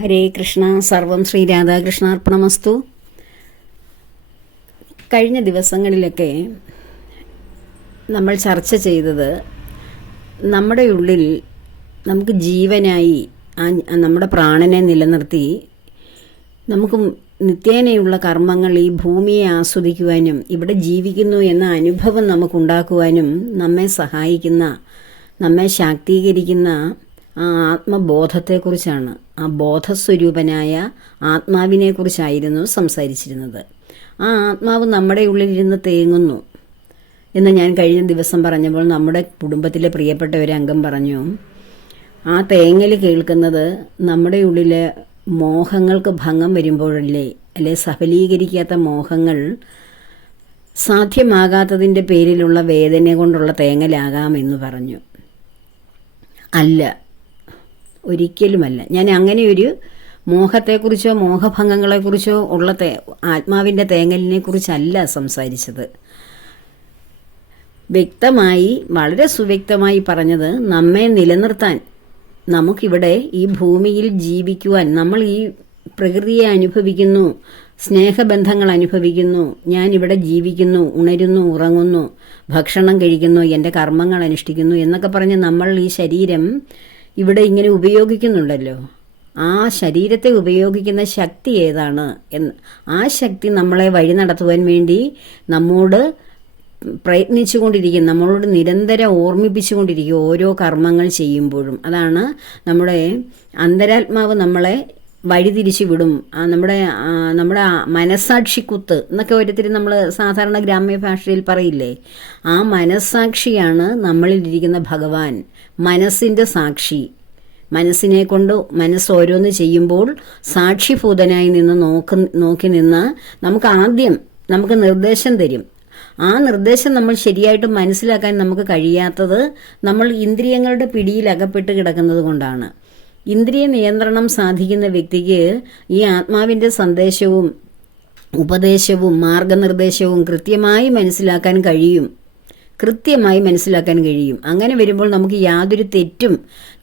ഹരേ കൃഷ്ണ. സർവം ശ്രീ രാധാകൃഷ്ണാർപ്പണമസ്തു. കഴിഞ്ഞ ദിവസങ്ങളിലൊക്കെ നമ്മൾ ചർച്ച ചെയ്തത് നമ്മുടെ ഉള്ളിൽ നമുക്ക് ജീവനായി നമ്മുടെ പ്രാണനെ നിലനിർത്തി നമുക്ക് നിത്യേനയുള്ള കർമ്മങ്ങൾ ഈ ഭൂമിയെ ആസ്വദിക്കുവാനും ഇവിടെ ജീവിക്കുന്നു എന്ന അനുഭവം നമുക്കുണ്ടാക്കുവാനും നമ്മെ സഹായിക്കുന്ന, നമ്മെ ശാക്തീകരിക്കുന്ന ആ ആത്മബോധത്തെക്കുറിച്ചാണ്, ആ ബോധസ്വരൂപനായ ആത്മാവിനെക്കുറിച്ചായിരുന്നു സംസാരിച്ചിരുന്നത്. ആ ആത്മാവ് നമ്മുടെ ഉള്ളിലിരുന്ന് തേങ്ങുന്നു എന്ന് ഞാൻ കഴിഞ്ഞ ദിവസം പറഞ്ഞപ്പോൾ നമ്മുടെ കുടുംബത്തിലെ പ്രിയപ്പെട്ട ഒരു അംഗം പറഞ്ഞു, ആ തേങ്ങൽ കേൾക്കുന്നത് നമ്മുടെ ഉള്ളിലെ മോഹങ്ങൾക്ക് ഭംഗം വരുമ്പോഴല്ലേ, അല്ലെ സഫലീകരിക്കാത്ത മോഹങ്ങൾ സാധ്യമാകാത്തതിൻ്റെ പേരിലുള്ള വേദന കൊണ്ടുള്ള തേങ്ങലാകാമെന്ന് പറഞ്ഞു. അല്ല, ഒരിക്കലുമല്ല. ഞാൻ അങ്ങനെയൊരു മോഹത്തെക്കുറിച്ചോ മോഹഭംഗങ്ങളെക്കുറിച്ചോ ഉള്ള ആത്മാവിൻ്റെ തേങ്ങലിനെ കുറിച്ചല്ല സംസാരിച്ചത്. വ്യക്തമായി, വളരെ സുവ്യക്തമായി പറഞ്ഞത്, നമ്മെ നിലനിർത്താൻ, നമുക്കിവിടെ ഈ ഭൂമിയിൽ ജീവിക്കുവാൻ, നമ്മൾ ഈ പ്രകൃതിയെ അനുഭവിക്കുന്നു, സ്നേഹബന്ധങ്ങൾ അനുഭവിക്കുന്നു, ഞാനിവിടെ ജീവിക്കുന്നു, ഉണരുന്നു, ഉറങ്ങുന്നു, ഭക്ഷണം കഴിക്കുന്നു, എൻ്റെ കർമ്മങ്ങൾ അനുഷ്ഠിക്കുന്നു എന്നൊക്കെ പറഞ്ഞ് നമ്മൾ ഈ ശരീരം ഇവിടെ ഇങ്ങനെ ഉപയോഗിക്കുന്നുണ്ടല്ലോ. ആ ശരീരത്തെ ഉപയോഗിക്കുന്ന ശക്തി ഏതാണ് എന്ന്, ആ ശക്തി നമ്മളെ വഴി നടത്തുവാൻ വേണ്ടി നമ്മോട് പ്രയത്നിച്ചുകൊണ്ടിരിക്കും, നമ്മളോട് നിരന്തരം ഓർമ്മിപ്പിച്ചുകൊണ്ടിരിക്കും ഓരോ കർമ്മങ്ങൾ ചെയ്യുമ്പോഴും. അതാണ് നമ്മുടെ അന്തരാത്മാവ് നമ്മളെ വഴിതിരിച്ചു വിടും. നമ്മുടെ മനസ്സാക്ഷിക്കുത്ത് എന്നൊക്കെ ഒരിത്തിരി നമ്മൾ സാധാരണ ഗ്രാമ്യ ഭാഷയിൽ പറയില്ലേ, ആ മനസ്സാക്ഷിയാണ് നമ്മളിലിരിക്കുന്ന ഭഗവാൻ, മനസ്സിൻ്റെ സാക്ഷി. മനസ്സിനെ കൊണ്ട് മനസ്സ് ഓരോന്ന് ചെയ്യുമ്പോൾ സാക്ഷിഭൂതനായി നിന്ന് നോക്കി നിന്ന് നമുക്ക് നിർദ്ദേശം തരും. ആ നിർദ്ദേശം നമ്മൾ ശരിയായിട്ട് മനസ്സിലാക്കാൻ നമുക്ക് കഴിയാത്തത് നമ്മൾ ഇന്ദ്രിയങ്ങളുടെ പിടിയിൽ അകപ്പെട്ട് കിടക്കുന്നത് കൊണ്ടാണ്. ഇന്ദ്രിയ നിയന്ത്രണം സാധിക്കുന്ന വ്യക്തിക്ക് ഈ ആത്മാവിൻ്റെ സന്ദേശവും ഉപദേശവും മാർഗനിർദ്ദേശവും കൃത്യമായി മനസ്സിലാക്കാൻ കഴിയും. അങ്ങനെ വരുമ്പോൾ നമുക്ക് യാതൊരു തെറ്റും,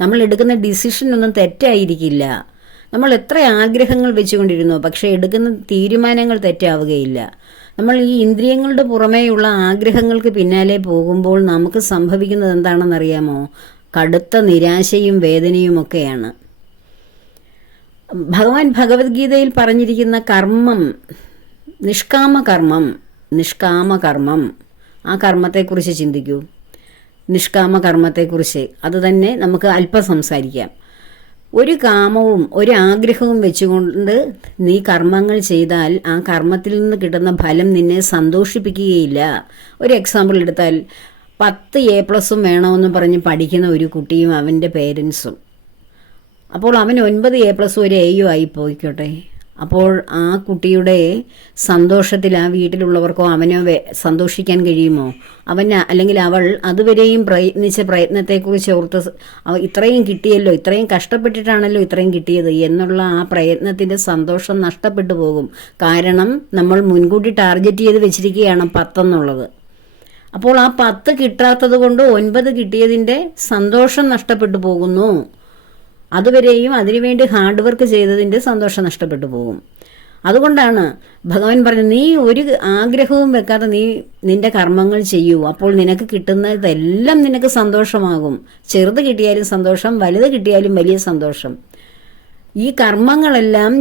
നമ്മൾ എടുക്കുന്ന ഡിസിഷനൊന്നും തെറ്റായിരിക്കില്ല. നമ്മൾ എത്ര ആഗ്രഹങ്ങൾ വെച്ചുകൊണ്ടിരുന്നു, പക്ഷേ എടുക്കുന്ന തീരുമാനങ്ങൾ തെറ്റാവുകയില്ല. നമ്മൾ ഈ ഇന്ദ്രിയങ്ങളുടെ പുറമേയുള്ള ആഗ്രഹങ്ങൾക്ക് പിന്നാലെ പോകുമ്പോൾ നമുക്ക് സംഭവിക്കുന്നത് എന്താണെന്നറിയാമോ? കടുത്ത നിരാശയും വേദനയും ഒക്കെയാണ്. ഭഗവാൻ ഭഗവത്ഗീതയിൽ പറഞ്ഞിരിക്കുന്ന കർമ്മം, നിഷ്കാമകർമ്മം, ആ കർമ്മത്തെക്കുറിച്ച് ചിന്തിക്കൂ. നിഷ്കാമകർമ്മത്തെക്കുറിച്ച് അത് തന്നെ നമുക്ക് അല്പം സംസാരിക്കാം. ഒരു കാമവും ഒരു ആഗ്രഹവും വെച്ചുകൊണ്ട് നീ കർമ്മങ്ങൾ ചെയ്താൽ ആ കർമ്മത്തിൽ നിന്ന് കിട്ടുന്ന ഫലം നിന്നെ സന്തോഷിപ്പിക്കുകയില്ല. ഒരു എക്സാമ്പിൾ എടുത്താൽ, 10 A+ വേണമെന്ന് പറഞ്ഞ് പഠിക്കുന്ന ഒരു കുട്ടിയും അവൻ്റെ പേരൻസും, അപ്പോൾ അവൻ 9 A+ ഒരു Aയും ആയി പോയിക്കോട്ടെ. അപ്പോൾ ആ കുട്ടിയുടെ സന്തോഷത്തിൽ ആ വീട്ടിലുള്ളവർക്കോ അവനോ സന്തോഷിക്കാൻ കഴിയുമോ? അല്ലെങ്കിൽ അവൾ അതുവരെയും പ്രയത്നിച്ച പ്രയത്നത്തെക്കുറിച്ച് ഓർത്ത് ഇത്രയും കിട്ടിയല്ലോ, ഇത്രയും കഷ്ടപ്പെട്ടിട്ടാണല്ലോ ഇത്രയും കിട്ടിയത് എന്നുള്ള ആ പ്രയത്നത്തിൻ്റെ സന്തോഷം നഷ്ടപ്പെട്ടു പോകും. കാരണം നമ്മൾ മുൻകൂട്ടി ടാർഗറ്റ് ചെയ്ത് വെച്ചിരിക്കുകയാണ് 10 എന്നുള്ളത്. അപ്പോൾ ആ 10 കിട്ടാത്തത് കൊണ്ട് 9 കിട്ടിയതിൻ്റെ സന്തോഷം നഷ്ടപ്പെട്ടു പോകുന്നു. അതുവരെയും അതിനുവേണ്ടി ഹാർഡ് വർക്ക് ചെയ്തതിൻ്റെ സന്തോഷം നഷ്ടപ്പെട്ടു പോകും. അതുകൊണ്ടാണ് ഭഗവാൻ പറഞ്ഞത്, നീ ഒരു ആഗ്രഹവും വെക്കാതെ നീ നിന്റെ കർമ്മങ്ങൾ ചെയ്യൂ, അപ്പോൾ നിനക്ക് കിട്ടുന്നതെല്ലാം നിനക്ക് സന്തോഷമാകും. ചെറുത് കിട്ടിയാലും സന്തോഷം, വലുത് കിട്ടിയാലും വലിയ സന്തോഷം. ഈ കർമ്മങ്ങളെല്ലാം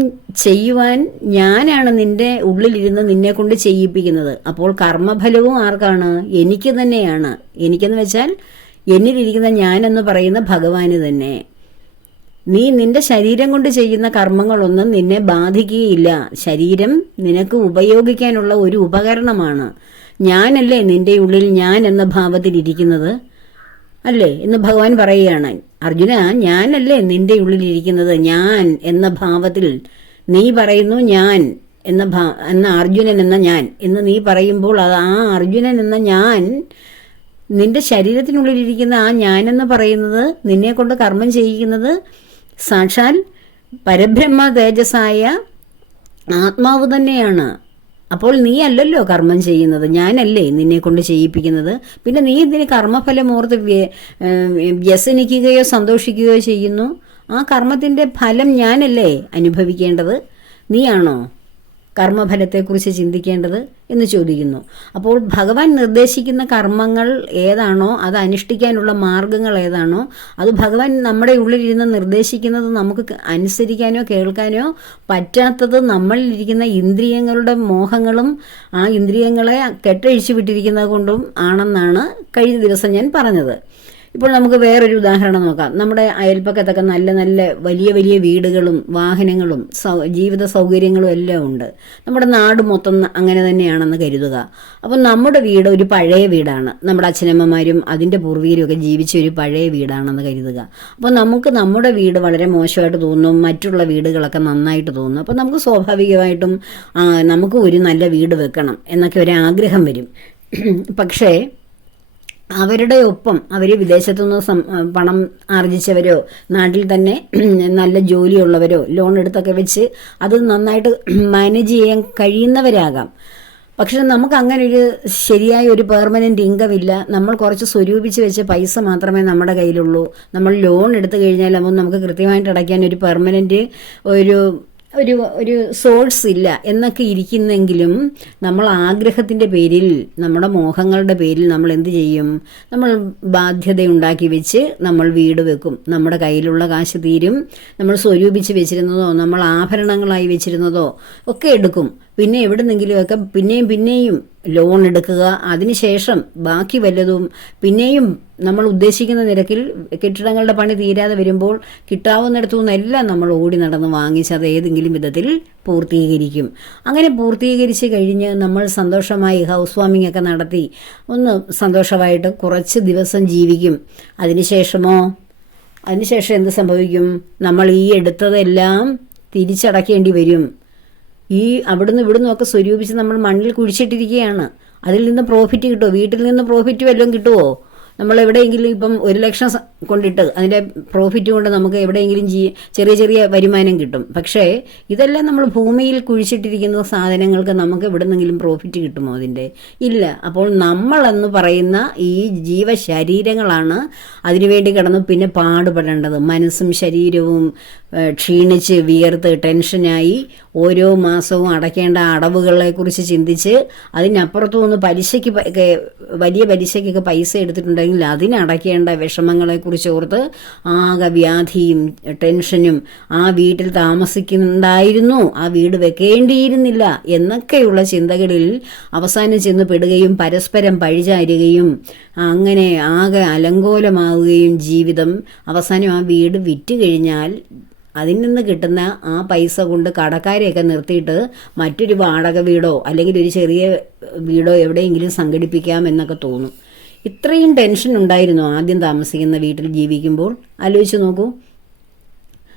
ചെയ്യുവാൻ ഞാനാണ് നിന്റെ ഉള്ളിലിരുന്ന് നിന്നെ കൊണ്ട് ചെയ്യിപ്പിക്കുന്നത്. അപ്പോൾ കർമ്മഫലവും ആർക്കാണ്? എനിക്ക് തന്നെയാണ്. എനിക്കെന്ന് വെച്ചാൽ എന്നിലിരിക്കുന്ന ഞാനെന്ന് പറയുന്ന ഭഗവാന് തന്നെ. നീ നിന്റെ ശരീരം കൊണ്ട് ചെയ്യുന്ന കർമ്മങ്ങളൊന്നും നിന്നെ ബാധിക്കുകയില്ല. ശരീരം നിനക്ക് ഉപയോഗിക്കാനുള്ള ഒരു ഉപകരണമാണ്. ഞാനല്ലേ നിന്റെ ഉള്ളിൽ ഞാൻ എന്ന ഭാവത്തിൽ ഇരിക്കുന്നത്, അല്ലേ എന്ന് ഭഗവാൻ പറയുകയാണ്. അർജുന, ഞാനല്ലേ നിന്റെ ഉള്ളിലിരിക്കുന്നത്, ഞാൻ എന്ന ഭാവത്തിൽ. നീ പറയുന്നു ഞാൻ എന്ന അർജുനൻ എന്ന ഞാൻ എന്ന് നീ പറയുമ്പോൾ അത് ആ അർജുനൻ എന്ന ഞാൻ, നിന്റെ ശരീരത്തിനുള്ളിലിരിക്കുന്ന ആ ഞാനെന്ന് പറയുന്നത്, നിന്നെ കൊണ്ട് കർമ്മം ചെയ്യിക്കുന്നത് സാക്ഷാൽ പരബ്രഹ്മ തേജസ്സായ ആത്മാവ് തന്നെയാണ്. അപ്പോൾ നീ അല്ലല്ലോ കർമ്മം ചെയ്യുന്നത്, ഞാനല്ലേ നിന്നെ കൊണ്ട് ചെയ്യിപ്പിക്കുന്നത്. പിന്നെ നീ ഇതിന് കർമ്മഫലം ഓർത്ത് വ്യസനിക്കുകയോ സന്തോഷിക്കുകയോ ചെയ്യുന്നു. ആ കർമ്മത്തിന്റെ ഫലം ഞാനല്ലേ അനുഭവിക്കേണ്ടത്? നീയാണോ കർമ്മഫലത്തെക്കുറിച്ച് ചിന്തിക്കേണ്ടത് എന്ന് ചോദിക്കുന്നു. അപ്പോൾ ഭഗവാൻ നിർദ്ദേശിക്കുന്ന കർമ്മങ്ങൾ ഏതാണോ, അത് അനുഷ്ഠിക്കാനുള്ള മാർഗങ്ങൾ ഏതാണോ, അത് ഭഗവാൻ നമ്മുടെ ഉള്ളിലിരുന്ന് നിർദ്ദേശിക്കുന്നത് നമുക്ക് അനുസരിക്കാനോ കേൾക്കാനോ പറ്റാത്തത് നമ്മളിലിരിക്കുന്ന ഇന്ദ്രിയങ്ങളുടെ മോഹങ്ങളും ആ ഇന്ദ്രിയങ്ങളെ കെട്ടഴിച്ചു വിട്ടിരിക്കുന്നത് കൊണ്ടും ആണെന്നാണ് കഴിഞ്ഞ ദിവസം ഞാൻ പറഞ്ഞത്. ഇപ്പോൾ നമുക്ക് വേറൊരു ഉദാഹരണം നോക്കാം. നമ്മുടെ അയൽപ്പക്കത്തൊക്കെ നല്ല നല്ല വലിയ വലിയ വീടുകളും വാഹനങ്ങളും ജീവിത സൗകര്യങ്ങളും എല്ലാം ഉണ്ട്. നമ്മുടെ നാട് മൊത്തം അങ്ങനെ തന്നെയാണെന്ന് കരുതുക. അപ്പം നമ്മുടെ വീട് ഒരു പഴയ വീടാണ്. നമ്മുടെ അച്ഛനമ്മമാരും അതിൻ്റെ പൂർവികരും ഒക്കെ ജീവിച്ച ഒരു പഴയ വീടാണെന്ന് കരുതുക. അപ്പോൾ നമുക്ക് നമ്മുടെ വീട് വളരെ മോശമായിട്ട് തോന്നും, മറ്റുള്ള വീടുകളൊക്കെ നന്നായിട്ട് തോന്നും. അപ്പോൾ നമുക്ക് സ്വാഭാവികമായിട്ടും നമുക്ക് ഒരു നല്ല വീട് വെക്കണം എന്നൊക്കെ ഒരു ആഗ്രഹം വരും. പക്ഷേ അവരുടെ ഒപ്പം അവർ വിദേശത്തുനിന്ന് പണം ആർജിച്ചവരോ നാട്ടിൽ തന്നെ നല്ല ജോലിയുള്ളവരോ ലോൺ എടുത്തൊക്കെ വെച്ച് അത് നന്നായിട്ട് മാനേജ് ചെയ്യാൻ കഴിയുന്നവരാകാം. പക്ഷെ നമുക്ക് അങ്ങനെ ഒരു ശരിയായ ഒരു പെർമനന്റ് ഇൻകം ഇല്ല. നമ്മൾ കുറച്ച് സ്വരൂപിച്ച് വെച്ച പൈസ മാത്രമേ നമ്മുടെ കയ്യിലുള്ളൂ. നമ്മൾ ലോൺ എടുത്തു കഴിഞ്ഞാൽ നമുക്ക് കൃത്യമായിട്ട് അടയ്ക്കാൻ ഒരു പെർമനന്റ് ഒരു സോഴ്സ് ഇല്ല എന്നൊക്കെ ഇരിക്കുന്നെങ്കിലും നമ്മൾ ആഗ്രഹത്തിന്റെ പേരിൽ, നമ്മുടെ മോഹങ്ങളുടെ പേരിൽ നമ്മൾ എന്ത് ചെയ്യും? നമ്മൾ ബാധ്യത ഉണ്ടാക്കി വെച്ച് നമ്മൾ വീട് വെക്കും. നമ്മുടെ കയ്യിലുള്ള കാശ് തീരും. നമ്മൾ സ്വരൂപിച്ച് വെച്ചിരുന്നതോ നമ്മൾ ആഭരണങ്ങളായി വെച്ചിരുന്നതോ ഒക്കെ എടുക്കും. പിന്നെ എവിടുന്നെങ്കിലുമൊക്കെ പിന്നെയും ലോൺ എടുക്കുക. അതിനുശേഷം ബാക്കി വല്ലതും പിന്നെയും നമ്മൾ ഉദ്ദേശിക്കുന്ന നിരക്കിൽ കെട്ടിടങ്ങളുടെ പണി തീരാതെ വരുമ്പോൾ കിട്ടാവുന്നിടത്തു നിന്നെല്ലാം നമ്മൾ ഓടി നടന്ന് വാങ്ങിച്ച് അത് ഏതെങ്കിലും വിധത്തിൽ പൂർത്തീകരിക്കും. അങ്ങനെ പൂർത്തീകരിച്ച് കഴിഞ്ഞ് നമ്മൾ സന്തോഷമായി ഹൗസ് വാമിംഗ് ഒക്കെ നടത്തി ഒന്ന് സന്തോഷമായിട്ട് കുറച്ച് ദിവസം ജീവിക്കും. അതിനുശേഷം എന്ത് സംഭവിക്കും? നമ്മൾ ഈ എടുത്തതെല്ലാം തിരിച്ചടക്കേണ്ടി വരും. ഈ അവിടുന്ന് ഒക്കെ സ്വരൂപിച്ച് നമ്മൾ മണ്ണിൽ കുഴിച്ചിട്ടിരിക്കുകയാണ്. അതിൽ നിന്ന് പ്രോഫിറ്റ് കിട്ടുമോ? വീട്ടിൽ നിന്ന് പ്രോഫിറ്റ് വല്ലതും കിട്ടുമോ? നമ്മൾ എവിടെയെങ്കിലും ഇപ്പം 1 ലക്ഷം കൊണ്ടിട്ട് അതിൻ്റെ പ്രോഫിറ്റ് കൊണ്ട് നമുക്ക് എവിടെയെങ്കിലും ചെറിയ വരുമാനം കിട്ടും. പക്ഷേ ഇതെല്ലാം നമ്മൾ ഭൂമിയിൽ കുഴിച്ചിട്ടിരിക്കുന്ന സാധനങ്ങൾക്ക് നമുക്ക് എവിടെന്നെങ്കിലും പ്രോഫിറ്റ് കിട്ടുമോ? അതിൻ്റെ ഇല്ല. അപ്പോൾ നമ്മളെന്ന് പറയുന്ന ഈ ജീവശരീരങ്ങളാണ് അതിനുവേണ്ടി കിടന്ന് പിന്നെ പാടുപെടേണ്ടത്. മനസ്സും ശരീരവും ക്ഷീണിച്ച് വിയർത്ത് ടെൻഷനായി ഓരോ മാസവും അടയ്ക്കേണ്ട അടവുകളെക്കുറിച്ച് ചിന്തിച്ച് അതിനപ്പുറത്തു നിന്ന് വലിയ പലിശയ്ക്കൊക്കെ പൈസ എടുത്തിട്ടുണ്ടെങ്കിൽ അതിനടയ്ക്കേണ്ട വിഷമങ്ങളെക്കുറിച്ച് ഓർത്ത് ആകെ വ്യാധിയും ടെൻഷനും, ആ വീട്ടിൽ താമസിക്കുന്നുണ്ടായിരുന്നു, ആ വീട് വെക്കേണ്ടിയിരുന്നില്ല എന്നൊക്കെയുള്ള ചിന്തകളിൽ അവസാനം ചെന്ന് പെടുകയും പരസ്പരം പഴിചാരുകയും അങ്ങനെ ആകെ അലങ്കോലമാവുകയും ജീവിതം അവസാനം ആ വീട് വിറ്റ് കഴിഞ്ഞാൽ അതിൽ നിന്ന് കിട്ടുന്ന ആ പൈസ കൊണ്ട് കടക്കാരെയൊക്കെ നിർത്തിയിട്ട് മറ്റൊരു വാടക വീടോ അല്ലെങ്കിൽ ഒരു ചെറിയ വീടോ എവിടെയെങ്കിലും സംഘടിപ്പിക്കാം എന്നൊക്കെ തോന്നും. ഇത്രയും ടെൻഷൻ ഉണ്ടായിരുന്നു ആദ്യം താമസിക്കുന്ന വീട്ടിൽ ജീവിക്കുമ്പോൾ? ആലോചിച്ച് നോക്കൂ.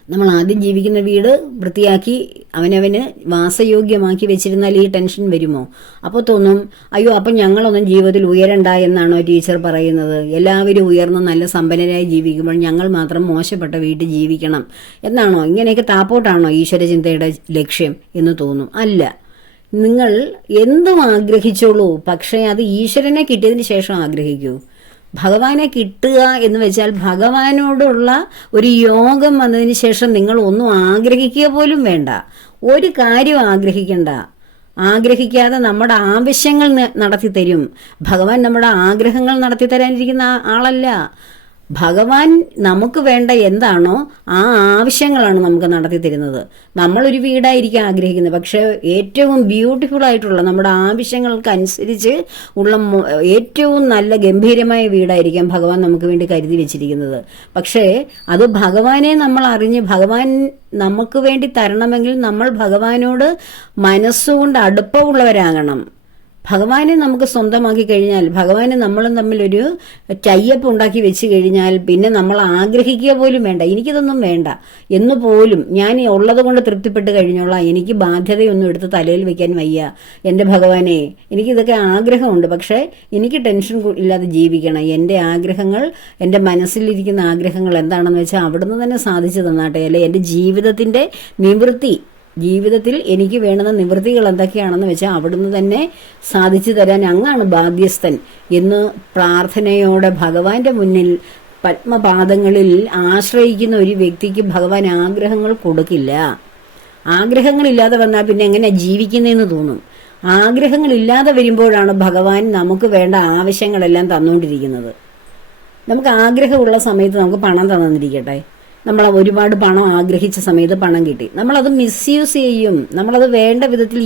നമ്മൾ ആദ്യം ജീവിക്കുന്ന വീട് വൃത്തിയാക്കി അവനവന് വാസയോഗ്യമാക്കി വെച്ചിരുന്നാൽ ഈ ടെൻഷൻ വരുമോ? അപ്പോൾ തോന്നും, അയ്യോ അപ്പം ഞങ്ങളൊന്നും ജീവിതത്തിൽ ഉയരണ്ട എന്നാണോ ടീച്ചർ പറയുന്നത്? എല്ലാവരും ഉയർന്ന് നല്ല സമ്പന്നരായി ജീവിക്കുമ്പോൾ ഞങ്ങൾ മാത്രം മോശപ്പെട്ട വീട്ടിൽ ജീവിക്കണം എന്നാണോ? ഇങ്ങനെയൊക്കെ താപ്പോട്ടാണോ ഈശ്വരചിന്തയുടെ ലക്ഷ്യം എന്ന് തോന്നും. അല്ല, നിങ്ങൾ എന്തും ആഗ്രഹിച്ചോളൂ, പക്ഷേ അത് ഈശ്വരനെ കിട്ടിയതിന് ശേഷം ആഗ്രഹിക്കൂ. ഭഗവാനെ കിട്ടുക എന്ന് വെച്ചാൽ ഭഗവാനോടുള്ള ഒരു യോഗം വന്നതിന് ശേഷം നിങ്ങൾ ഒന്നും ആഗ്രഹിക്കുക പോലും വേണ്ട. ഒരു കാര്യം ആഗ്രഹിക്കണ്ട. ആഗ്രഹിക്കാതെ നമ്മുടെ ആവശ്യങ്ങൾ നടത്തി തരും ഭഗവാൻ. നമ്മുടെ ആഗ്രഹങ്ങൾ നടത്തി തരാനിരിക്കുന്ന ആളല്ല. ഭഗവാൻ നമുക്ക് വേണ്ട എന്താണോ ആ ആവശ്യങ്ങളാണ് നമുക്ക് നടത്തി തരുന്നത്. നമ്മളൊരു വീടായിരിക്കും ആഗ്രഹിക്കുന്നത്, പക്ഷെ ഏറ്റവും ബ്യൂട്ടിഫുൾ ആയിട്ടുള്ള നമ്മുടെ ആവശ്യങ്ങൾക്ക് അനുസരിച്ച് ഉള്ള ഏറ്റവും നല്ല ഗംഭീരമായ വീടായിരിക്കാം ഭഗവാൻ നമുക്ക് വേണ്ടി കരുതി വെച്ചിരിക്കുന്നത്. പക്ഷേ അത് ഭഗവാനെ നമ്മൾ അറിഞ്ഞ് ഭഗവാൻ നമുക്ക് വേണ്ടി തരണമെങ്കിൽ നമ്മൾ ഭഗവാനോട് മനസ്സുകൊണ്ട് അടുപ്പമുള്ളവരാകണം. ഭഗവാനെ നമുക്ക് സ്വന്തമാക്കി കഴിഞ്ഞാൽ, ഭഗവാനെ നമ്മളും തമ്മിലൊരു ടൈപ്പ് ഉണ്ടാക്കി വെച്ച് കഴിഞ്ഞാൽ പിന്നെ നമ്മൾ ആഗ്രഹിക്കുക പോലും വേണ്ട. എനിക്കിതൊന്നും വേണ്ട എന്ന് പോലും, ഞാൻ ഉള്ളത് കൊണ്ട് തൃപ്തിപ്പെട്ട് കഴിഞ്ഞോളാം, എനിക്ക് ബാധ്യതയൊന്നും എടുത്ത് തലയിൽ വെക്കാൻ വയ്യ എൻ്റെ ഭഗവാനെ, എനിക്കിതൊക്കെ ആഗ്രഹമുണ്ട്, പക്ഷേ എനിക്ക് ടെൻഷൻ ഇല്ലാതെ ജീവിക്കണം. എൻ്റെ ആഗ്രഹങ്ങൾ, എൻ്റെ മനസ്സിലിരിക്കുന്ന ആഗ്രഹങ്ങൾ എന്താണെന്ന് വെച്ചാൽ അവിടുന്ന് തന്നെ സാധിച്ചു തന്നാട്ടെ. അല്ലെ എൻ്റെ ജീവിതത്തിൽ എനിക്ക് വേണ്ടുന്ന നിവൃത്തികൾ എന്തൊക്കെയാണെന്ന് വെച്ചാൽ അവിടുന്ന് തന്നെ സാധിച്ചു തരാൻ അങ്ങാണ് ബാധ്യസ്ഥൻ എന്ന് പ്രാർത്ഥനയോടെ ഭഗവാന്റെ മുന്നിൽ പത്മപാദങ്ങളിൽ ആശ്രയിക്കുന്ന ഒരു വ്യക്തിക്ക് ഭഗവാൻ ആഗ്രഹങ്ങൾ കൊടുക്കില്ല. ആഗ്രഹങ്ങളില്ലാതെ വന്നാൽ പിന്നെ എങ്ങനെയാ ജീവിക്കുന്നതെന്ന് തോന്നും. ആഗ്രഹങ്ങളില്ലാതെ വരുമ്പോഴാണ് ഭഗവാൻ നമുക്ക് വേണ്ട ആവശ്യങ്ങളെല്ലാം തന്നുകൊണ്ടിരിക്കുന്നത്. നമുക്ക് ആഗ്രഹമുള്ള സമയത്ത് നമുക്ക് പണം തന്നിരിക്കട്ടെ, നമ്മൾ ഒരുപാട് പണം ആഗ്രഹിച്ച സമയത്ത് പണം കിട്ടി, നമ്മളത് മിസ്യൂസ് ചെയ്യും. നമ്മളത് വേണ്ട വിധത്തിൽ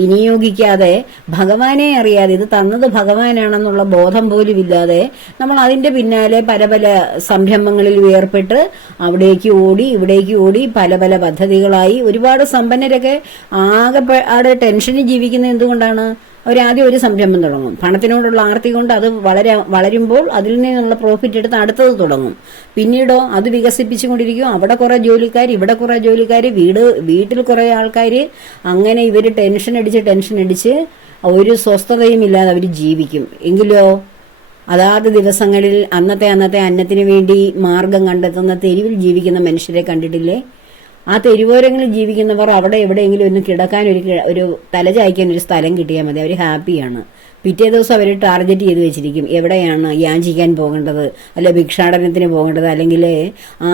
വിനിയോഗിക്കാതെ, ഭഗവാനെ അറിയാതെ, ഇത് തന്നത് ഭഗവാനാണെന്നുള്ള ബോധം പോലും ഇല്ലാതെ നമ്മൾ അതിൻ്റെ പിന്നാലെ പല പല സംരംഭങ്ങളിൽ ഏർപ്പെട്ട് അവിടേക്ക് ഓടി ഇവിടേക്ക് ഓടി പല പല പദ്ധതികളായി. ഒരുപാട് സമ്പന്നരൊക്കെ ആകെ ടെൻഷനിൽ ജീവിക്കുന്നത് എന്തുകൊണ്ടാണ്? അവരാദ്യം ഒരു സംരംഭം തുടങ്ങും, പണത്തിനോടുള്ള ആർത്തി കൊണ്ട് അത് വളരുമ്പോൾ അതിൽ നിന്നുള്ള പ്രോഫിറ്റ് എടുത്ത് അടുത്തത് തുടങ്ങും. പിന്നീടോ അത് വികസിപ്പിച്ചുകൊണ്ടിരിക്കും. അവിടെ കുറെ ജോലിക്കാർ, ഇവിടെ കുറെ ജോലിക്കാർ, വീട്ടിൽ കുറെ ആൾക്കാർ. അങ്ങനെ ഇവർ ടെൻഷൻ അടിച്ച് ഒരു സ്വസ്ഥതയും ഇല്ലാതെ അവർ ജീവിക്കും. എങ്കിലോ അതാത് ദിവസങ്ങളിൽ അന്നത്തെ അന്നത്തിന് വേണ്ടി മാർഗം കണ്ടെത്തുന്ന തെരുവിൽ ജീവിക്കുന്ന മനുഷ്യരെ കണ്ടിട്ടില്ലേ? ആ തെരുവോരങ്ങളിൽ ജീവിക്കുന്നവർ അവിടെ എവിടെയെങ്കിലും ഒന്ന് കിടക്കാൻ ഒരു തലചായ്ക്കാൻ ഒരു സ്ഥലം കിട്ടിയാൽ മതി, അവർ ഹാപ്പിയാണ്. പിറ്റേ ദിവസം അവർ ടാർഗറ്റ് ചെയ്ത് വെച്ചിരിക്കും, എവിടെയാണ് യാചിക്കാൻ പോകേണ്ടത്, അല്ലെ ഭിക്ഷാടനത്തിന് പോകേണ്ടത്, അല്ലെങ്കിൽ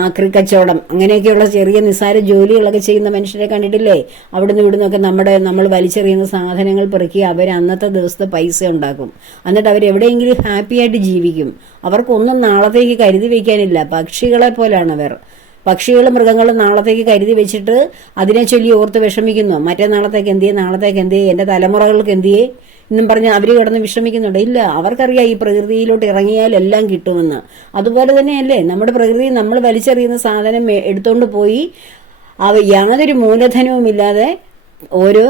ആക്രിക്കച്ചവടം, അങ്ങനെയൊക്കെയുള്ള ചെറിയ നിസ്സാര ജോലികളൊക്കെ ചെയ്യുന്ന മനുഷ്യരെ കണ്ടിട്ടില്ലേ? അവിടുന്ന് ഇവിടുന്നൊക്കെ നമ്മൾ വലിച്ചെറിയുന്ന സാധനങ്ങൾ പെറുക്കി അവർ അന്നത്തെ ദിവസത്തെ പൈസ ഉണ്ടാക്കും. എന്നിട്ട് അവരെവിടെയെങ്കിലും ഹാപ്പിയായിട്ട് ജീവിക്കും. അവർക്കൊന്നും നാളത്തേക്ക് കരുതി വയ്ക്കാനില്ല. പക്ഷികളെ പോലാണ് അവർ. പക്ഷികളും മൃഗങ്ങളും നാളത്തേക്ക് കരുതി വെച്ചിട്ട് അതിനെ ചൊല്ലി ഓർത്ത് വിഷമിക്കുന്നു. മറ്റേ നാളത്തേക്ക് എന്തിയേ, എൻ്റെ തലമുറകൾക്ക് എന്തിയേ എന്നും പറഞ്ഞ് അവർ കിടന്ന് വിഷമിക്കുന്നുണ്ട്. ഇല്ല, അവർക്കറിയാം ഈ പ്രകൃതിയിലോട്ട് ഇറങ്ങിയാൽ എല്ലാം കിട്ടുമെന്ന്. അതുപോലെ തന്നെയല്ലേ നമ്മുടെ പ്രകൃതി. നമ്മൾ വലിച്ചെറിയുന്ന സാധനം എടുത്തോണ്ട് പോയി യാതൊരു മൂലധനവുമില്ലാതെ ഓരോ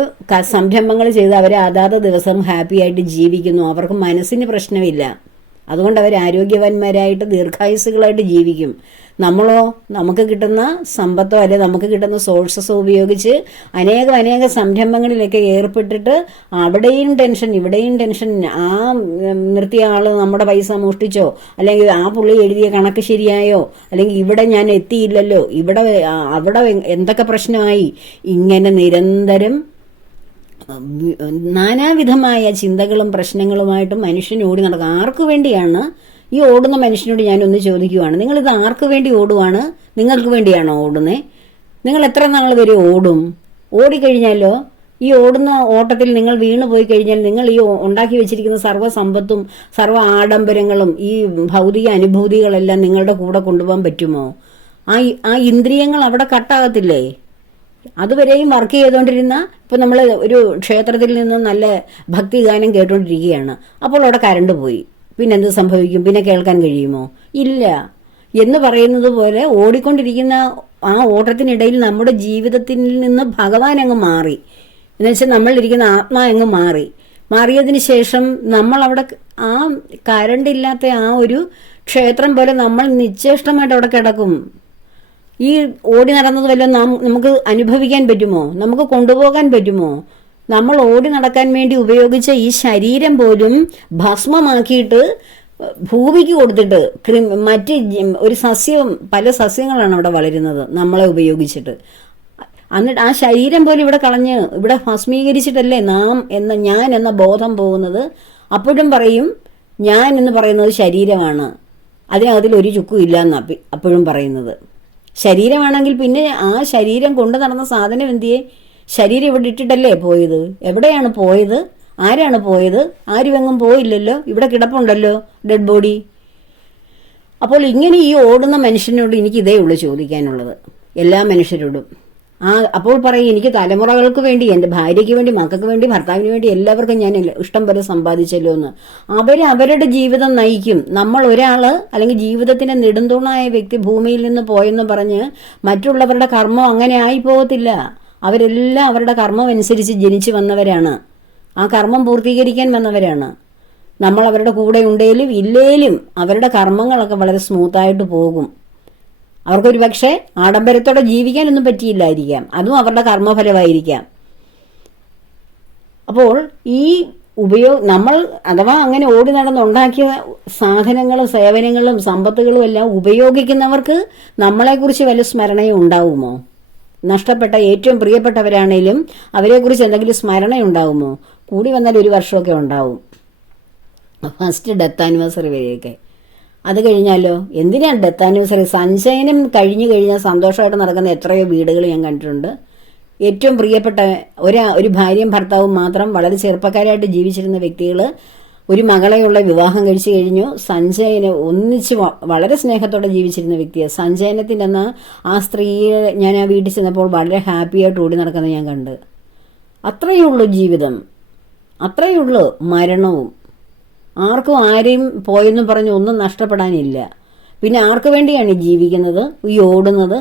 സംരംഭങ്ങൾ ചെയ്ത് അവർ അതാത് ദിവസം ഹാപ്പിയായിട്ട് ജീവിക്കുന്നു. അവർക്ക് മനസ്സിന് പ്രശ്നമില്ല. അതുകൊണ്ട് അവർ ആരോഗ്യവാന്മാരായിട്ട് ദീർഘായുസ്സുകളായിട്ട് ജീവിക്കും. നമ്മളോ നമുക്ക് കിട്ടുന്ന സമ്പത്തോ അല്ലെ നമുക്ക് കിട്ടുന്ന സോഴ്സസോ ഉപയോഗിച്ച് അനേക സംരംഭങ്ങളിലൊക്കെ ഏർപ്പെട്ടിട്ട് അവിടെയും ടെൻഷൻ ഇവിടെയും ടെൻഷൻ. ആ നിർത്തിയ ആള് നമ്മുടെ പൈസ മോഷ്ടിച്ചോ, അല്ലെങ്കിൽ ആ പുള്ളി എഴുതിയ കണക്ക് ശരിയായോ, അല്ലെങ്കിൽ ഇവിടെ ഞാൻ എത്തിയില്ലല്ലോ, അവിടെ എന്തൊക്കെ പ്രശ്നമായി, ഇങ്ങനെ നിരന്തരം നാനാവിധമായ ചിന്തകളും പ്രശ്നങ്ങളുമായിട്ടും മനുഷ്യൻ ഓടി നടക്കുക. ആർക്കു വേണ്ടിയാണ് ഈ ഓടുന്ന മനുഷ്യനോട് ഞാനൊന്ന് ചോദിക്കുവാണ്, നിങ്ങളിത് ആർക്ക് വേണ്ടി ഓടുവാണ്? നിങ്ങൾക്ക് വേണ്ടിയാണോ ഓടുന്നേ? നിങ്ങൾ എത്ര നാൾ വരെ ഓടും? ഓടിക്കഴിഞ്ഞാലോ ഈ ഓടുന്ന ഓട്ടത്തിൽ നിങ്ങൾ വീണു പോയി കഴിഞ്ഞാൽ നിങ്ങൾ ഈ ഉണ്ടാക്കി വെച്ചിരിക്കുന്ന സർവ്വസമ്പത്തും സർവ്വ ആഡംബരങ്ങളും ഈ ഭൗതിക അനുഭൂതികളെല്ലാം നിങ്ങളുടെ കൂടെ കൊണ്ടുപോകാൻ പറ്റുമോ? ആ ഇന്ദ്രിയങ്ങൾ അവിടെ കട്ടാകത്തില്ലേ? അതുവരെയും വർക്ക് ചെയ്തുകൊണ്ടിരുന്ന, ഇപ്പൊ നമ്മൾ ഒരു ക്ഷേത്രത്തിൽ നിന്ന് നല്ല ഭക്തിഗാനം കേട്ടുകൊണ്ടിരിക്കുകയാണ്, അപ്പോൾ അവിടെ കരണ്ട് പോയി, പിന്നെ എന്ത് സംഭവിക്കും? പിന്നെ കേൾക്കാൻ കഴിയുമോ? ഇല്ല. എന്ന് പറയുന്നത് പോലെ ഓടിക്കൊണ്ടിരിക്കുന്ന ആ ഓട്ടത്തിനിടയിൽ നമ്മുടെ ജീവിതത്തിൽ നിന്ന് ഭഗവാൻ അങ്ങ് മാറി, എന്നുവെച്ചാൽ നമ്മളിരിക്കുന്ന ആത്മാ അങ്ങ് മാറിയതിന് ശേഷം നമ്മൾ അവിടെ ആ കരണ്ട് ഇല്ലാത്ത ആ ഒരു ക്ഷേത്രം പോലെ നമ്മൾ നിശ്ചേഷ്ടമായിട്ട് അവിടെ കിടക്കും. ഈ ഓടി നടന്നത് വല്ലതും നമുക്ക് അനുഭവിക്കാൻ പറ്റുമോ? നമുക്ക് കൊണ്ടുപോകാൻ പറ്റുമോ? നമ്മൾ ഓടി നടക്കാൻ വേണ്ടി ഉപയോഗിച്ച ഈ ശരീരം പോലും ഭസ്മമാക്കിയിട്ട് ഭൂമിക്ക് കൊടുത്തിട്ട് മറ്റ് ഒരു പല സസ്യങ്ങളാണ് അവിടെ വളരുന്നത് നമ്മളെ ഉപയോഗിച്ചിട്ട്. എന്നിട്ട് ആ ശരീരം പോലും ഇവിടെ കളഞ്ഞ് ഇവിടെ ഭസ്മീകരിച്ചിട്ടല്ലേ ഞാൻ എന്ന ബോധം പോകുന്നത്. അപ്പോഴും പറയും ഞാൻ എന്ന് പറയുന്നത് ശരീരമാണ്, അതിനകത്തിൽ ഒരു ചുക്കും ഇല്ല എന്നാണ് അപ്പോഴും പറയുന്നത്. ശരീരമാണെങ്കിൽ പിന്നെ ആ ശരീരം കൊണ്ട് നടന്ന സാധനം എന്തിയെ? ശരീരം ഇവിടെ ഇട്ടിട്ടല്ലേ പോയത്? എവിടെയാണ് പോയത്? ആരാണ് പോയത്? ആരുമെങ്ങും പോയില്ലല്ലോ, ഇവിടെ കിടപ്പുണ്ടല്ലോ ഡെഡ് ബോഡി. അപ്പോൾ ഇങ്ങനെ ഈ ഓടുന്ന മനുഷ്യനോട് എനിക്ക് ഇതേ ഉള്ളൂ ചോദിക്കാനുള്ളത്, എല്ലാ മനുഷ്യരോടും. അപ്പോൾ പറയും എനിക്ക് തലമുറകൾക്ക് വേണ്ടി, എൻ്റെ ഭാര്യയ്ക്ക് വേണ്ടി, മക്കൾക്ക് വേണ്ടി, ഭർത്താവിന് വേണ്ടി, എല്ലാവർക്കും ഞാൻ ഇഷ്ടം പോലെ സമ്പാദിച്ചല്ലോ എന്ന്. അവരുടെ ജീവിതം നയിക്കും. നമ്മൾ ഒരാള് അല്ലെങ്കിൽ ജീവിതത്തിന്റെ നെടുന്തൂണായ വ്യക്തി ഭൂമിയിൽ നിന്ന് പോയെന്ന് പറഞ്ഞ് മറ്റുള്ളവരുടെ കർമ്മം അങ്ങനെ ആയി പോകത്തില്ല. അവരെല്ലാം അവരുടെ കർമ്മം അനുസരിച്ച് ജനിച്ചു വന്നവരാണ്, ആ കർമ്മം പൂർത്തീകരിക്കാൻ വന്നവരാണ്. നമ്മൾ അവരുടെ കൂടെ ഉണ്ടേലും ഇല്ലേലും അവരുടെ കർമ്മങ്ങളൊക്കെ വളരെ സ്മൂത്തായിട്ട് പോകും. അവർക്കൊരു പക്ഷേ ആഡംബരത്തോടെ ജീവിക്കാനൊന്നും പറ്റിയില്ലായിരിക്കാം, അതും അവരുടെ കർമ്മഫലമായിരിക്കാം. അപ്പോൾ ഈ നമ്മൾ അഥവാ അങ്ങനെ ഓടി നടന്നുണ്ടാക്കിയ സാധനങ്ങളും സേവനങ്ങളും സമ്പത്തുകളും എല്ലാം ഉപയോഗിക്കുന്നവർക്ക് നമ്മളെക്കുറിച്ച് വല്ല സ്മരണയും ഉണ്ടാവുമോ? നഷ്ടപ്പെട്ട ഏറ്റവും പ്രിയപ്പെട്ടവരാണേലും അവരെക്കുറിച്ച് എന്തെങ്കിലും സ്മരണ ഉണ്ടാവുമോ? കൂടി വന്നാൽ 1 വർഷമൊക്കെ ഉണ്ടാവും, ഫസ്റ്റ് ഡെത്ത് ആനിവേഴ്സറി വരെയൊക്കെ. അത് കഴിഞ്ഞാലോ എന്തിനാണ് ഡെത്ത് ആനിവേഴ്സറി? സഞ്ചയനം കഴിഞ്ഞു കഴിഞ്ഞാൽ സന്തോഷമായിട്ട് നടക്കുന്ന എത്രയോ വീടുകൾ ഞാൻ കണ്ടിട്ടുണ്ട്. ഏറ്റവും പ്രിയപ്പെട്ട ഒരു ഭാര്യയും ഭർത്താവും മാത്രം വളരെ ചെറുപ്പക്കാരായിട്ട് ജീവിച്ചിരുന്ന വ്യക്തികൾ ഒരു മകളെയുള്ള വിവാഹം കഴിച്ചു കഴിഞ്ഞു. സഞ്ചയനം ഒന്നിച്ച് വളരെ സ്നേഹത്തോടെ ജീവിച്ചിരുന്ന വ്യക്തിയാണ്. സഞ്ചയനത്തിൻ്റെ അന്ന് ആ സ്ത്രീയെ ഞാൻ ആ വീട്ടിൽ ചെന്നപ്പോൾ വളരെ ഹാപ്പിയായിട്ട് ഓടി നടക്കുന്നത് ഞാൻ കണ്ട്. അത്രയേ ഉള്ളൂ ജീവിതം, അത്രയേ ഉള്ളൂ മരണവും. ആർക്കും ആരെയും പോയെന്ന് പറഞ്ഞ് ഒന്നും നഷ്ടപ്പെടാനില്ല. പിന്നെ ആർക്ക് വേണ്ടിയാണ് ജീവിക്കുന്നത്, ഈ ഓടുന്നത്?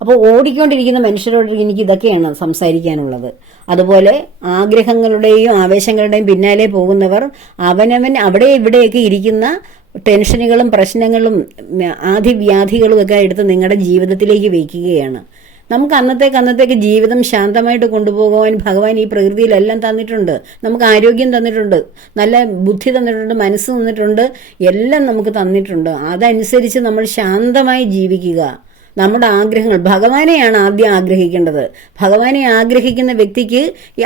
അപ്പോൾ ഓടിക്കൊണ്ടിരിക്കുന്ന മനുഷ്യരോട് എനിക്ക് ഇതൊക്കെയാണ് സംസാരിക്കാനുള്ളത്. അതുപോലെ ആഗ്രഹങ്ങളുടെയും ആവേശങ്ങളുടെയും പിന്നാലെ പോകുന്നവർ അവനവൻ അവിടെ ഇവിടെയൊക്കെ ഇരിക്കുന്ന ടെൻഷനുകളും പ്രശ്നങ്ങളും ആധിവ്യാധികളും ഒക്കെ എടുത്ത് നിങ്ങളുടെ ജീവിതത്തിലേക്ക് വയ്ക്കുകയാണ്. നമുക്ക് അന്നത്തേക്ക് ജീവിതം ശാന്തമായിട്ട് കൊണ്ടുപോകുവാൻ ഭഗവാൻ ഈ പ്രകൃതിയിലെല്ലാം തന്നിട്ടുണ്ട്. നമുക്ക് ആരോഗ്യം തന്നിട്ടുണ്ട്, നല്ല ബുദ്ധി തന്നിട്ടുണ്ട്, മനസ്സ് തന്നിട്ടുണ്ട്, എല്ലാം നമുക്ക് തന്നിട്ടുണ്ട്. അതനുസരിച്ച് നമ്മൾ ശാന്തമായി ജീവിക്കുക. നമ്മുടെ ആഗ്രഹങ്ങൾ ഭഗവാനെയാണ് ആദ്യം ആഗ്രഹിക്കേണ്ടത്. ഭഗവാനെ ആഗ്രഹിക്കുന്ന വ്യക്തിക്ക്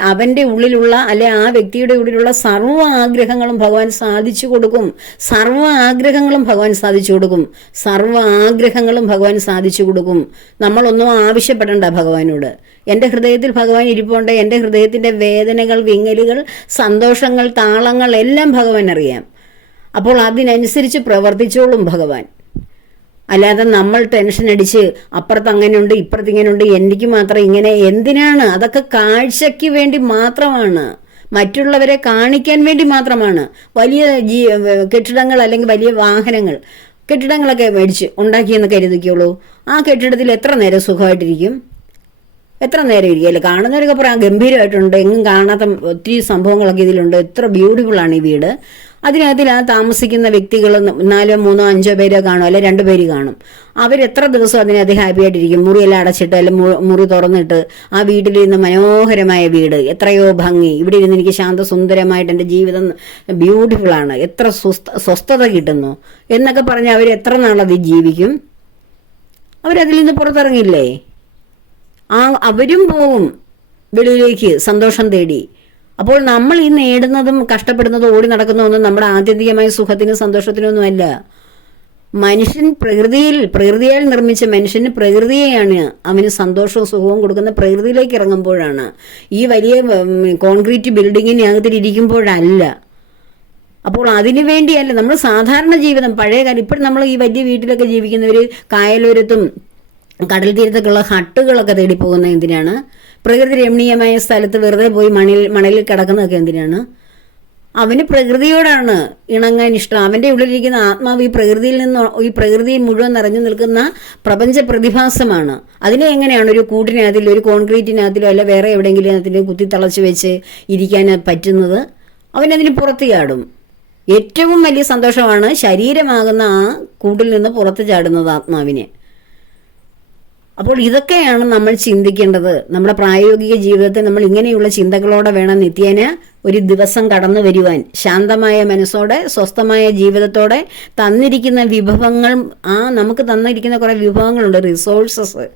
അവൻ്റെ ഉള്ളിലുള്ള ആ വ്യക്തിയുടെ ഉള്ളിലുള്ള സർവ്വ ആഗ്രഹങ്ങളും ഭഗവാൻ സാധിച്ചു കൊടുക്കും. സർവ്വ ആഗ്രഹങ്ങളും ഭഗവാൻ സാധിച്ചു കൊടുക്കും. സർവ്വ ആഗ്രഹങ്ങളും ഭഗവാൻ സാധിച്ചു കൊടുക്കും. നമ്മളൊന്നും ആവശ്യപ്പെടണ്ട ഭഗവാനോട്. എൻ്റെ ഹൃദയത്തിൽ ഭഗവാൻ ഇരിപ്പുണ്ട്. എൻ്റെ ഹൃദയത്തിൻ്റെ വേദനകൾ, വിങ്ങലുകൾ, സന്തോഷങ്ങൾ, താളങ്ങൾ എല്ലാം ഭഗവാൻ അറിയാം. അപ്പോൾ അതിനനുസരിച്ച് പ്രവർത്തിച്ചോളും ഭഗവാൻ. അല്ലാതെ നമ്മൾ ടെൻഷൻ അടിച്ച് അപ്പുറത്ത് അങ്ങനെയുണ്ട്, ഇപ്പുറത്ത് ഇങ്ങനെയുണ്ട്, എനിക്ക് മാത്രം ഇങ്ങനെ, എന്തിനാണ്? അതൊക്കെ കാഴ്ചയ്ക്ക് വേണ്ടി മാത്രമാണ്, മറ്റുള്ളവരെ കാണിക്കാൻ വേണ്ടി മാത്രമാണ്. വലിയ കെട്ടിടങ്ങൾ അല്ലെങ്കിൽ വലിയ വാഹനങ്ങൾ, കെട്ടിടങ്ങളൊക്കെ മേടിച്ച് ഉണ്ടാക്കിയെന്ന് കരുതിക്കുള്ളൂ. ആ കെട്ടിടത്തിൽ എത്ര നേരം സുഖമായിട്ടിരിക്കും? എത്ര നേരം ഇരിക്കുകയല്ലേ? കാണുന്നവരൊക്കെ പറയാം ഗംഭീരമായിട്ടുണ്ട്, എങ്ങും കാണാത്ത ഒത്തിരി സംഭവങ്ങളൊക്കെ ഇതിലുണ്ട്, എത്ര ബ്യൂട്ടിഫുള്ളാണ് ഈ വീട്. അതിനകത്തിൽ താമസിക്കുന്ന വ്യക്തികൾ 4, 3, 5 പേരോ കാണും, അല്ലെ 2 പേര് കാണും. അവരെത്ര ദിവസം അതിനകത്ത് ഹാപ്പി ആയിട്ടിരിക്കും? മുറിയെല്ലാം അടച്ചിട്ട് അല്ലെ മുറി തുറന്നിട്ട് ആ വീട്ടിലിരുന്ന് മനോഹരമായ വീട്, എത്രയോ ഭംഗി, ഇവിടെ ഇരുന്ന് എനിക്ക് ശാന്തസുന്ദരമായിട്ട് എൻ്റെ ജീവിതം ബ്യൂട്ടിഫുള്ളാണ്, എത്ര സ്വസ്ഥത കിട്ടുന്നു എന്നൊക്കെ പറഞ്ഞ് അവർ എത്ര നാളത് ജീവിക്കും? അവരതിൽ നിന്ന് പുറത്തിറങ്ങില്ലേ? അവരും പോവും വെളിയിലേക്ക് സന്തോഷം തേടി. അപ്പോൾ നമ്മൾ ഈ നേടുന്നതും കഷ്ടപ്പെടുന്നതും ഓടി നടക്കുന്നതൊന്നും നമ്മുടെ ആത്യന്തികമായ സുഖത്തിനും സന്തോഷത്തിനൊന്നും അല്ല. മനുഷ്യൻ പ്രകൃതിയാൽ നിർമ്മിച്ച മനുഷ്യന് പ്രകൃതിയെയാണ് അവന് സന്തോഷവും സുഖവും കൊടുക്കുന്ന. പ്രകൃതിയിലേക്ക് ഇറങ്ങുമ്പോഴാണ്. ഈ വലിയ കോൺക്രീറ്റ് ബിൽഡിങ്ങിനകത്തിരിക്കുമ്പോഴല്ല. അപ്പോൾ അതിനു വേണ്ടിയല്ല നമ്മൾ സാധാരണ ജീവിതം, പഴയ കാലം. ഇപ്പോഴും നമ്മൾ ഈ വലിയ വീട്ടിലൊക്കെ ജീവിക്കുന്നവർ കായലോരത്തും കടൽ തീരത്തൊക്കെയുള്ള ഹട്ടുകളൊക്കെ തേടി പോകുന്ന എന്തിനാണ്? പ്രകൃതി രമണീയമായ സ്ഥലത്ത് വെറുതെ പോയി മണലിൽ കിടക്കുന്നതൊക്കെ എന്തിനാണ്? അവന് പ്രകൃതിയോടാണ് ഇണങ്ങാൻ ഇഷ്ടം. അവൻ്റെ ഉള്ളിലിരിക്കുന്ന ആത്മാവ് ഈ പ്രകൃതി മുഴുവൻ നിറഞ്ഞു നിൽക്കുന്ന പ്രപഞ്ച പ്രതിഭാസമാണ്. അതിനെ എങ്ങനെയാണ് ഒരു കൂട്ടിനകത്തിൽ, ഒരു കോൺക്രീറ്റിനകത്തിലോ അല്ല വേറെ എവിടെയെങ്കിലും അതിൽ കുത്തിത്തളച്ച് വെച്ച് ഇരിക്കാൻ പറ്റുന്നത്? അവനതിന് പുറത്ത് ചാടും. ഏറ്റവും വലിയ സന്തോഷമാണ് ശരീരമാകുന്ന ആ കൂട്ടിൽ നിന്ന് പുറത്ത് ചാടുന്നത് ആത്മാവിന്. അപ്പോൾ ഇതൊക്കെയാണ് നമ്മൾ ചിന്തിക്കേണ്ടത്. നമ്മുടെ പ്രായോഗിക ജീവിതത്തിൽ നമ്മൾ ഇങ്ങനെയുള്ള ചിന്തകളോടെ വേണം നിത്യേന ഒരു ദിവസം കടന്നു വരുവാൻ. ശാന്തമായ മനസ്സോടെ, സ്വസ്ഥമായ ജീവിതത്തോടെ, തന്നിരിക്കുന്ന വിഭവങ്ങൾ, നമുക്ക് തന്നിരിക്കുന്ന കുറെ വിഭവങ്ങളുണ്ട്, റിസോഴ്സസ്,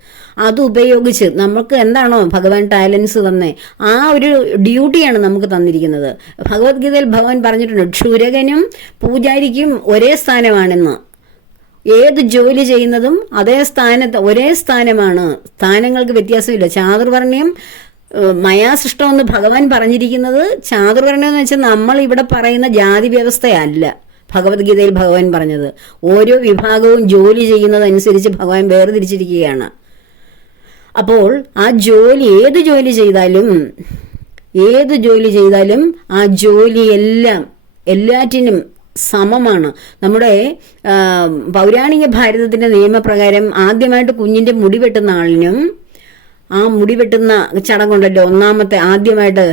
അത് ഉപയോഗിച്ച് നമുക്ക് എന്താണോ ഭഗവാൻ ടാലൻസ് തന്നെ, ആ ഒരു ഡ്യൂട്ടിയാണ് നമുക്ക് തന്നിരിക്കുന്നത്. ഭഗവത്ഗീതയിൽ ഭഗവാൻ പറഞ്ഞിട്ടുണ്ട്, ക്ഷുരകനും പൂജാരിക്കും ഒരേ സ്ഥാനമാണെന്ന്. ഏത് ജോലി ചെയ്യുന്നതും ഒരേ സ്ഥാനമാണ്, സ്ഥാനങ്ങൾക്ക് വ്യത്യാസമില്ല. ചാതുർവർണ്ണ്യം മയാ സൃഷ്ടമെന്ന് ഭഗവാൻ പറഞ്ഞിരിക്കുന്നത്, ചാതുർവർണ്ണ്യം എന്ന് വെച്ചാൽ നമ്മൾ ഇവിടെ പറയുന്ന ജാതി വ്യവസ്ഥയല്ല. ഭഗവത്ഗീതയിൽ ഭഗവാൻ പറഞ്ഞത് ഓരോ വിഭാഗവും ജോലി ചെയ്യുന്നതനുസരിച്ച് ഭഗവാൻ വേർതിരിച്ചിരിക്കുകയാണ്. അപ്പോൾ ഏത് ജോലി ചെയ്താലും ആ ജോലിയെല്ലാം എല്ലാറ്റിനും സമമാണ്. നമ്മുടെ പൗരാണിക ഭാരതത്തിന്റെ നിയമപ്രകാരം ആദ്യമായിട്ട് കുഞ്ഞിന്റെ മുടി വെട്ടുന്ന ആളിനും ആ മുടി വെട്ടുന്ന ചടങ്ങുണ്ടല്ലോ, ആദ്യമായിട്ട്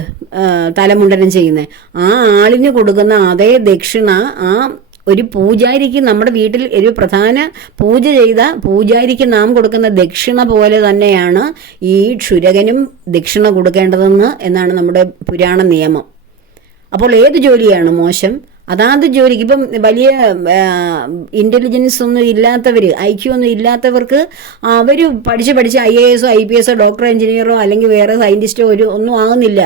തലമുണ്ടനം ചെയ്യുന്നത്, ആ ആളിന് കൊടുക്കുന്ന അതേ ദക്ഷിണ ഒരു പൂജാരിക്ക്, നമ്മുടെ വീട്ടിൽ ഒരു പ്രധാന പൂജ ചെയ്ത പൂജാരിക്ക് നാം കൊടുക്കുന്ന ദക്ഷിണ പോലെ തന്നെയാണ് ഈ ക്ഷുരകനും ദക്ഷിണ കൊടുക്കേണ്ടതെന്ന് എന്നാണ് നമ്മുടെ പുരാണ നിയമം. അപ്പോൾ ഏത് ജോലിയാണ് മോശം? അതാത് ജോലിക്ക്. ഇപ്പം വലിയ ഇന്റലിജൻസ് ഒന്നും ഇല്ലാത്തവർ, IQ ഒന്നും ഇല്ലാത്തവർക്ക് അവർ പഠിച്ച് IAS, IPS, ഡോക്ടറോ എഞ്ചിനീയറോ അല്ലെങ്കിൽ വേറെ സയന്റിസ്റ്റോ ഒന്നും ആകുന്നില്ല.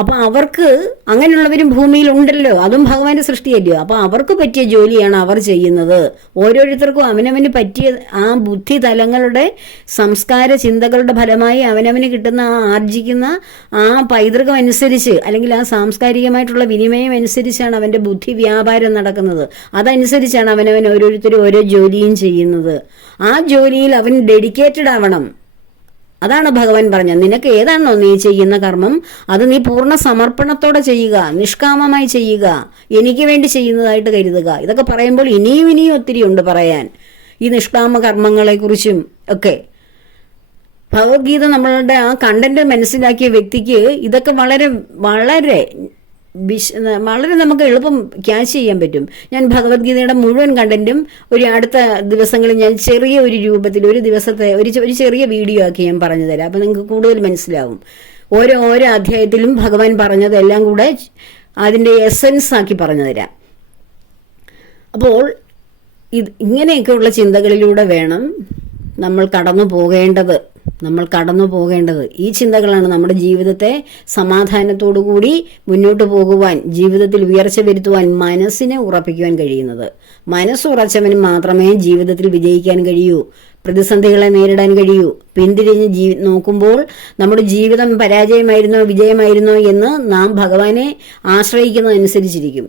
അപ്പൊ അവർക്ക് അങ്ങനെയുള്ളവരും ഭൂമിയിൽ ഉണ്ടല്ലോ, അതും ഭഗവാന്റെ സൃഷ്ടിയല്ലയോ. അപ്പൊ അവർക്ക് പറ്റിയ ജോലിയാണ് അവർ ചെയ്യുന്നത്. ഓരോരുത്തർക്കും അവനവന് പറ്റിയ ആ ബുദ്ധി തലങ്ങളുടെ സംസ്കാര ചിന്തകളുടെ ഫലമായി അവനവന് കിട്ടുന്ന ആർജിക്കുന്ന ആ പൈതൃകം അനുസരിച്ച്, അല്ലെങ്കിൽ ആ സാംസ്കാരികമായിട്ടുള്ള വിനിമയം അനുസരിച്ചാണ് അവന്റെ ബുദ്ധി വ്യാപാരം നടക്കുന്നത്. അതനുസരിച്ചാണ് അവനവൻ ഓരോരുത്തരും ഓരോ ജോലിയും ചെയ്യുന്നത്. ആ ജോലിയിൽ അവൻ ഡെഡിക്കേറ്റഡ് ആവണം. അതാണ് ഭഗവാൻ പറഞ്ഞത്. നിനക്ക് ഏതാണോ നീ ചെയ്യുന്ന കർമ്മം അത് നീ പൂർണ്ണ സമർപ്പണത്തോടെ ചെയ്യുക, നിഷ്കാമമായി ചെയ്യുക, എനിക്ക് വേണ്ടി ചെയ്യുന്നതായിട്ട് കരുതുക. ഇതൊക്കെ പറയുമ്പോൾ ഇനിയും ഒത്തിരി ഉണ്ട് പറയാൻ, ഈ നിഷ്കാമ കർമ്മങ്ങളെക്കുറിച്ചും ഒക്കെ. ഭഗവത്ഗീത നമ്മളുടെ ആ കണ്ടന്റ് മനസ്സിലാക്കിയ വ്യക്തിക്ക് ഇതൊക്കെ വളരെ വളരെ വളരെ നമുക്ക് എളുപ്പം ക്യാച്ച് ചെയ്യാൻ പറ്റും. ഞാൻ ഭഗവത്ഗീതയുടെ മുഴുവൻ കണ്ടന്റും അടുത്ത ദിവസങ്ങളിൽ ഞാൻ ചെറിയ ഒരു രൂപത്തിൽ ഒരു ദിവസത്തെ ഒരു ചെറിയ വീഡിയോ ആക്കി ഞാൻ പറഞ്ഞു തരാം. അപ്പം നിങ്ങൾക്ക് കൂടുതൽ മനസ്സിലാവും. ഓരോ അധ്യായത്തിലും ഭഗവാൻ പറഞ്ഞതെല്ലാം കൂടെ അതിൻ്റെ എസൻസ് ആക്കി പറഞ്ഞു തരാം. അപ്പോൾ ഇങ്ങനെയൊക്കെയുള്ള ചിന്തകളിലൂടെ വേണം നമ്മൾ കടന്നു പോകേണ്ടത്. ഈ ചിന്തകളാണ് നമ്മുടെ ജീവിതത്തെ സമാധാനത്തോടുകൂടി മുന്നോട്ട് പോകുവാൻ, ജീവിതത്തിൽ ഉയർച്ച വരുത്തുവാൻ, മനസ്സിനെ ഉറപ്പിക്കുവാൻ കഴിയുന്നത്. മനസ്സുറച്ചവന് മാത്രമേ ജീവിതത്തിൽ വിജയിക്കാൻ കഴിയൂ, പ്രതിസന്ധികളെ നേരിടാൻ കഴിയൂ. പിന്തിരിഞ്ഞ് നോക്കുമ്പോൾ നമ്മുടെ ജീവിതം പരാജയമായിരുന്നോ വിജയമായിരുന്നോ എന്ന് നാം ഭഗവാനെ ആശ്രയിക്കുന്നതനുസരിച്ചിരിക്കും.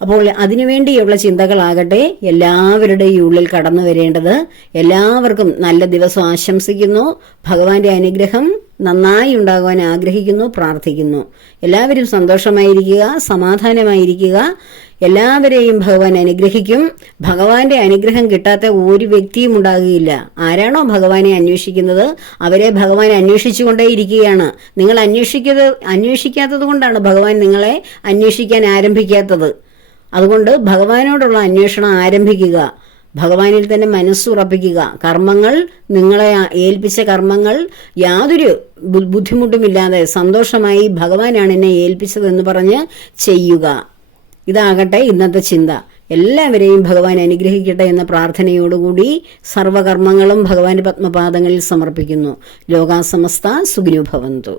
അപ്പോൾ അതിനുവേണ്ടിയുള്ള ചിന്തകളാകട്ടെ എല്ലാവരുടെയും ഉള്ളിൽ കടന്നു വരേണ്ടത്. എല്ലാവർക്കും നല്ല ദിവസം ആശംസിക്കുന്നു. ഭഗവാന്റെ അനുഗ്രഹം നന്നായി ഉണ്ടാകുവാൻ ആഗ്രഹിക്കുന്നു, പ്രാർത്ഥിക്കുന്നു. എല്ലാവരും സന്തോഷമായിരിക്കുക, സമാധാനമായിരിക്കുക. എല്ലാവരെയും ഭഗവാൻ അനുഗ്രഹിക്കും. ഭഗവാന്റെ അനുഗ്രഹം കിട്ടാത്ത ഒരു വ്യക്തിയും ഉണ്ടാകുകയില്ല. ആരാണോ ഭഗവാനെ അന്വേഷിക്കുന്നത് അവരെ ഭഗവാൻ അന്വേഷിച്ചുകൊണ്ടേയിരിക്കുകയാണ്. നിങ്ങൾ അന്വേഷിക്കാത്തത് കൊണ്ടാണ് ഭഗവാൻ നിങ്ങളെ അന്വേഷിക്കാൻ ആരംഭിക്കാത്തത്. അതുകൊണ്ട് ഭഗവാനോടുള്ള അന്വേഷണം ആരംഭിക്കുക. ഭഗവാനിൽ തന്നെ മനസ്സുറപ്പിക്കുക. കർമ്മങ്ങൾ, നിങ്ങളെ ഏൽപ്പിച്ച കർമ്മങ്ങൾ യാതൊരു ബുദ്ധിമുട്ടുമില്ലാതെ സന്തോഷമായി ഭഗവാനാണ് എന്നെ ഏൽപ്പിച്ചതെന്ന് പറഞ്ഞ് ചെയ്യുക. ഇതാകട്ടെ ഇന്നത്തെ ചിന്ത. എല്ലാവരെയും ഭഗവാൻ അനുഗ്രഹിക്കട്ടെ എന്ന പ്രാർത്ഥനയോടുകൂടി സർവകർമ്മങ്ങളും ഭഗവാന്റെ പത്മപാദങ്ങളിൽ സമർപ്പിക്കുന്നു. ലോകാ സമസ്ത സുഖിനോ ഭവന്തു.